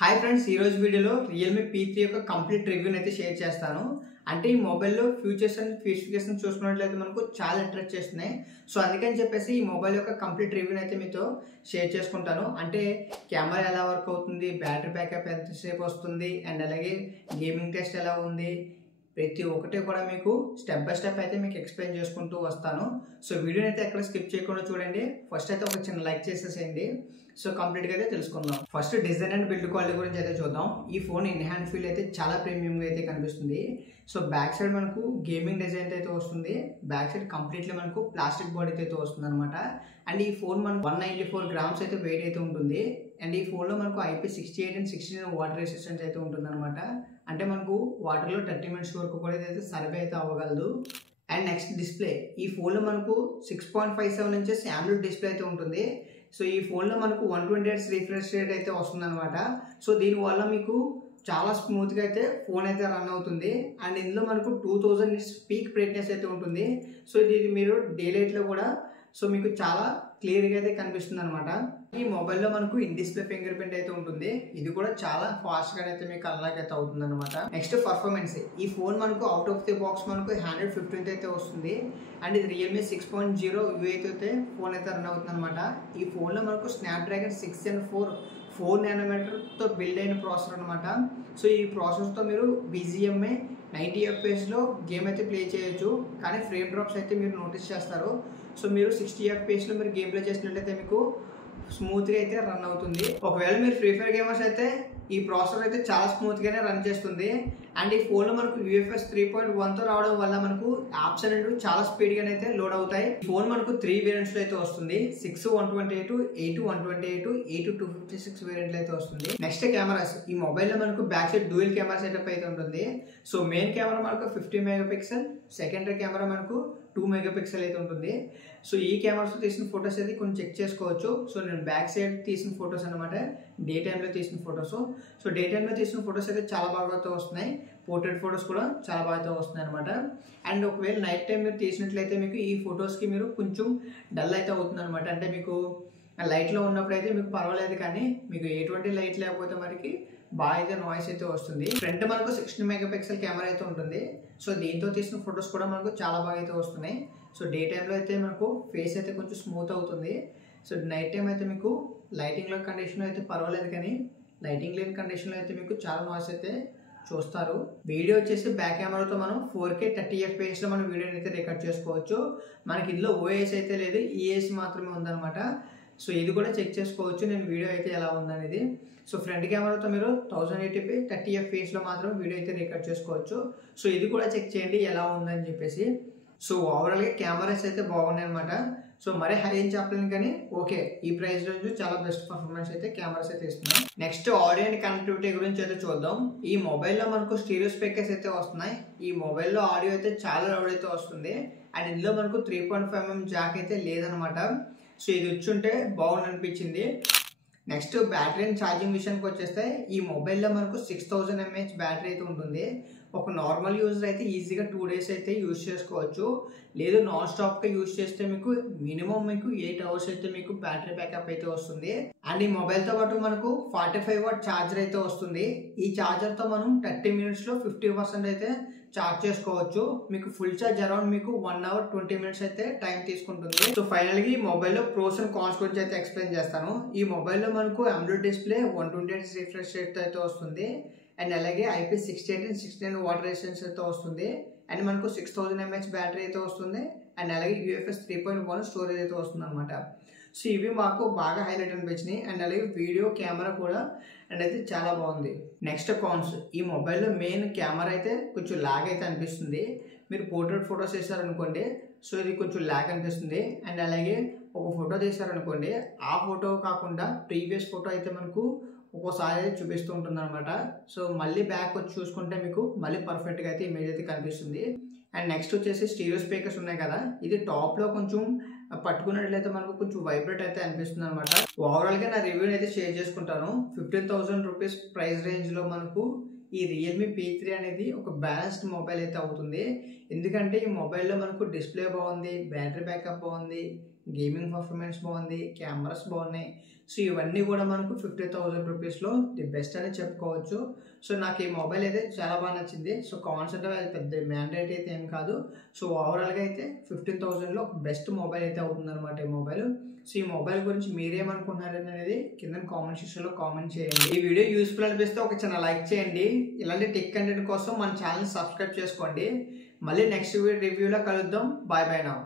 Hi friends, ఈ రోజు వీడియోలో రియల్మీ P3 యొక్క కంప్లీట్ రివ్యూని అయితే షేర్ చేస్తాను. అంటే ఈ మొబైల్లో ఫీచర్స్ అండ్ స్పెసిఫికేషన్స్ చూసుకున్నట్లయితే మనకు చాలా అట్రాక్ట్ చేస్తున్నాయి. సో అందుకని చెప్పేసి ఈ మొబైల్ యొక్క కంప్లీట్ రివ్యూని అయితే మీతో షేర్ చేసుకుంటాను. అంటే కెమెరా ఎలా వర్క్ అవుతుంది, బ్యాటరీ బ్యాకప్ ఎంతసేపు వస్తుంది, అండ్ అలాగే గేమింగ్ టెస్ట్ ఎలా ఉంది, ప్రతి ఒక్కటి కూడా మీకు స్టెప్ బై స్టెప్ అయితే మీకు ఎక్స్ప్లెయిన్ చేసుకుంటూ వస్తాను. సో వీడియోని అయితే ఎక్కడ స్కిప్ చేయకుండా చూడండి. ఫస్ట్ అయితే ఒక చిన్న లైక్ చేసేసేయండి. సో కంప్లీట్గా అయితే తెలుసుకుందాం. First design and build quality గురించి అయితే చూద్దాం. ఈ ఫోన్ ఇన్ హ్యాండ్ ఫీల్ అయితే చాలా ప్రీమియంగా అయితే కనిపిస్తుంది. సో బ్యాక్ సైడ్ మనకు గేమింగ్ డిజైన్ అయితే వస్తుంది. బ్యాక్ సైడ్ కంప్లీట్లీ మనకు ప్లాస్టిక్ బాడీ అయితే వస్తుంది అనమాట. అండ్ ఈ ఫోన్ మనకు 194 గ్రామ్స్ అయితే వెయిట్ అయితే ఉంటుంది. అండ్ ఈ ఫోన్లో మనకు IP68 అండ్ 16 వాటర్ రెసిస్టెన్స్ అయితే ఉంటుంది అనమాట. అంటే మనకు వాటర్లో 30 మినిట్స్ వరకు కూడా ఇదైతే సర్వే అయితే అవ్వగలదు. అండ్ నెక్స్ట్ డిస్ప్లే, ఈ ఫోన్లో మనకు 6.57 ఇంచెస్ AMOLED డిస్ప్లే అయితే ఉంటుంది. సో ఈ ఫోన్లో మనకు 120 Hz రిఫ్రెష్ రేట్ అయితే వస్తుంది అనమాట. సో దీనివల్ల మీకు చాలా స్మూత్గా అయితే ఫోన్ అయితే రన్ అవుతుంది. అండ్ ఇందులో మనకు 2000 nits పీక్ బ్రైట్నెస్ అయితే ఉంటుంది. సో ఇది మీరు డే లైట్లో కూడా సో మీకు చాలా క్లియర్గా అయితే కనిపిస్తుంది అనమాట. ఈ మొబైల్లో మనకు ఇన్ డిస్ప్లే ఫింగర్ ప్రింట్ అయితే ఉంటుంది. ఇది కూడా చాలా ఫాస్ట్గా అయితే మీకు అన్లాక్ అయితే అవుతుంది అనమాట. నెక్స్ట్ పర్ఫార్మెన్స్, ఈ ఫోన్ మనకు అవుట్ ఆఫ్ ది బాక్స్ మనకు 115 అయితే వస్తుంది. అండ్ ఇది రియల్మీ 6.0 UI అయితే ఫోన్ అయితే రన్ అవుతుంది అనమాట. ఈ ఫోన్లో మనకు స్నాప్డ్రాగన్ 6 Gen 4 నానోమీటర్తో బిల్డ్ అయిన ప్రాసెసర్ అనమాట. సో ఈ ప్రాసెసర్తో మీరు BGMA 90 FPS గేమ్ అయితే ప్లే చేయొచ్చు. కానీ ఫ్రేమ్ డ్రాప్స్ అయితే మీరు నోటీస్ చేస్తారు. సో మీరు 60 FPS మీరు గేమ్ ప్లే చేసినట్లయితే మీకు స్మూత్గా అయితే రన్ అవుతుంది. ఒకవేళ మీరు ఫ్రీ ఫైర్ గేమర్స్ అయితే ఈ ప్రాసెసర్ అయితే చాలా స్మూత్గానే రన్ చేస్తుంది. అండ్ ఈ ఫోన్లో మనకు UFS 3.1తో రావడం వల్ల మనకు యాప్స్ అనేవి చాలా స్పీడ్గానే అయితే లోడ్ అవుతాయి. ఈ ఫోన్ మనకు 3 వేరియంట్స్లో అయితే వస్తుంది. 6 128, 8 128, 8 256 వేరియంట్లు అయితే వస్తుంది. నెక్స్ట్ కెమెరాస్, ఈ మొబైల్లో మనకు back side dual camera setup అయితే ఉంటుంది. సో మెయిన్ కెమెరా మనకు 50 మెగాపిక్సెల్, సెకండరీ కెమెరా మనకు 2 మెగాపిక్సెల్ అయితే ఉంటుంది. సో ఈ కెమెరాస్ తీసిన ఫొటోస్ అయితే కొంచెం చెక్ చేసుకోవచ్చు. సో నేను బ్యాక్ సైడ్ తీసిన ఫొటోస్ అనమాట, డే టైంలో తీసిన ఫొటోస్. సో డే టైంలో తీసిన ఫొటోస్ అయితే చాలా బాగా వస్తున్నాయి. పోర్ట్రేట్ ఫొటోస్ కూడా చాలా బాగా వస్తున్నాయి అనమాట. అండ్ ఒకవేళ నైట్ టైం మీరు తీసినట్లయితే మీకు ఈ ఫొటోస్కి మీరు కొంచెం డల్ అయితే అవుతుంది అనమాట. అంటే మీకు లైట్లో ఉన్నప్పుడు అయితే మీకు పర్వాలేదు, కానీ మీకు ఎటువంటి లైట్ లేకపోతే మనకి బాగా అయితే నాయిస్ అయితే వస్తుంది. ఫ్రంట్ మనకు 16 మెగాపిక్సెల్ కెమెరా అయితే ఉంటుంది. సో దీంతో తీసిన ఫొటోస్ కూడా మనకు చాలా బాగా అయితే వస్తున్నాయి. సో డే టైంలో అయితే మనకు ఫేస్ అయితే కొంచెం స్మూత్ అవుతుంది. సో నైట్ టైం అయితే మీకు లైటింగ్లో కండిషన్లో అయితే పర్వాలేదు, కానీ లైటింగ్ లేని కండిషన్లో అయితే మీకు చాలా నాయిస్ అయితే చూస్తారు. వీడియో వచ్చేసి బ్యాక్ కెమెరాతో మనం 4K 30 FPS మనం వీడియోని అయితే రికార్డ్ చేసుకోవచ్చు. మనకి ఇందులో OIS అయితే లేదు, EIS మాత్రమే ఉందన్నమాట. సో ఇది కూడా చెక్ చేసుకోవచ్చు నేను వీడియో అయితే ఎలా ఉందనేది. సో ఫ్రంట్ కెమెరాతో మీరు 1080p 30 FPS మాత్రం వీడియో అయితే రికార్డ్ చేసుకోవచ్చు. సో ఇది కూడా చెక్ చేయండి ఎలా ఉందని చెప్పేసి. సో ఓవరాల్గా కెమెరాస్ అయితే బాగున్నాయి అనమాట. సో మరీ హై ఏం చెప్పలేను, కానీ ఓకే, ఈ ప్రైస్ రేంజ్ చాలా బెస్ట్ పర్ఫార్మెన్స్ అయితే కెమెరాస్ అయితే ఇస్తున్నాయి. నెక్స్ట్ ఆడియో అండ్ కనెక్టివిటీ గురించి అయితే చూద్దాం. ఈ మొబైల్లో మనకు స్టీరియో స్పీకర్స్ అయితే వస్తున్నాయి. ఈ మొబైల్లో ఆడియో అయితే చాలా లౌడ్ అయితే వస్తుంది. అండ్ ఇందులో మనకు 3.5mm జాక్ అయితే లేదనమాట. సో ఇది వచ్చుంటే బాగుంది అనిపించింది. నెక్స్ట్ బ్యాటరీ అండ్ ఛార్జింగ్ విషయానికి వచ్చేస్తే ఈ మొబైల్లో మనకు 6000 mAh బ్యాటరీ అయితే ఉంటుంది. ఒక నార్మల్ యూజర్ అయితే ఈజీగా 2 days అయితే యూజ్ చేసుకోవచ్చు. లేదు నాన్ స్టాప్గా యూజ్ చేస్తే మీకు మినిమం మీకు 8 hours అయితే మీకు బ్యాటరీ బ్యాకప్ అయితే వస్తుంది. అండ్ ఈ మొబైల్తో పాటు మనకు 45 watt ఛార్జర్ అయితే వస్తుంది. ఈ ఛార్జర్తో మనం 30 minutesలో 50% అయితే ఛార్జ్ చేసుకోవచ్చు. మీకు ఫుల్ ఛార్జ్ అరౌండ్ మీకు 1 hour 20 minutes అయితే టైం తీసుకుంటుంది. సో ఫైనల్గా ఈ మొబైల్లో ప్రోస్ అండ్ కాన్స్ గురించి అయితే ఎక్స్ప్లెయిన్ చేస్తాను. ఈ మొబైల్లో మనకు AMOLED display 120 Hz refresh rate అయితే వస్తుంది. అండ్ అలాగే IP68 అండ్ 16 వాటర్ రెసిస్టెన్స్ అయితే వస్తుంది. అండ్ మనకు 6000 mAh బ్యాటరీ అయితే వస్తుంది. అండ్ అలాగే UFS 3.1 స్టోరేజ్ అయితే వస్తుంది అనమాట. సో ఇవి మాకు బాగా హైలైట్ అనిపించినాయి. అండ్ అలాగే వీడియో కెమెరా కూడా అండ్ అయితే చాలా బాగుంది. నెక్స్ట్ కాన్స్, ఈ మొబైల్లో మెయిన్ కెమెరా అయితే కొంచెం ల్యాగ్ అయితే అనిపిస్తుంది. మీరు పోర్ట్రేట్ ఫొటోస్ తీసారనుకోండి, సో ఇది కొంచెం ల్యాగ్ అనిపిస్తుంది. అండ్ అలాగే ఒక ఫోటో తీసారనుకోండి, ఆ ఫోటో కాకుండా ప్రీవియస్ ఫోటో అయితే మనకు ఒక్కోసారి చూపిస్తూ ఉంటుంది అనమాట. సో మళ్ళీ బ్యాక్ వచ్చి చూసుకుంటే మీకు మళ్ళీ పర్ఫెక్ట్గా అయితే ఇమేజ్ అయితే కనిపిస్తుంది. అండ్ నెక్స్ట్ వచ్చేసి స్టీరియో స్పీకర్స్ ఉన్నాయి కదా, ఇది టాప్లో కొంచెం పట్టుకున్నట్లయితే మనకు కొంచెం వైబ్రేట్ అయితే అనిపిస్తుంది అనమాట. ఓవరాల్గా నా రివ్యూని అయితే షేర్ చేసుకుంటాను. 15,000 రూపీస్ ప్రైస్ రేంజ్లో మనకు ఈ రియల్మీ P3 అనేది ఒక బ్యాలెన్స్డ్ మొబైల్ అయితే అవుతుంది. ఎందుకంటే ఈ మొబైల్లో మనకు డిస్ప్లే బాగుంది, బ్యాటరీ బ్యాకప్ బాగుంది, గేమింగ్ పర్ఫార్మెన్స్ బాగుంది, కెమెరాస్ బాగున్నాయి. సో ఇవన్నీ కూడా మనకు 50,000 రూపీస్లో ది బెస్ట్ అని చెప్పుకోవచ్చు. సో నాకు ఈ మొబైల్ అయితే చాలా బాగా నచ్చింది. సో కాన్సెప్ట్ అది పెద్ద మ్యాండేట్ అయితే ఏం కాదు. సో ఓవరాల్గా అయితే 15,000లో ఒక బెస్ట్ మొబైల్ అయితే అవుతుంది అనమాట ఈ మొబైల్. సో ఈ మొబైల్ గురించి మీరేమనుకుంటున్నారు అనేది కింద కామెంట్ సెక్షన్లో కామెంట్ చేయండి. ఈ వీడియో యూస్ఫుల్ అనిపిస్తే ఒక చిన్న లైక్ చేయండి. ఇలాంటి టెక్ కంటెంట్ కోసం మన ఛానల్ సబ్స్క్రైబ్ చేసుకోండి. మళ్ళీ నెక్స్ట్ రివ్యూలో కలుద్దాం. Bye bye now.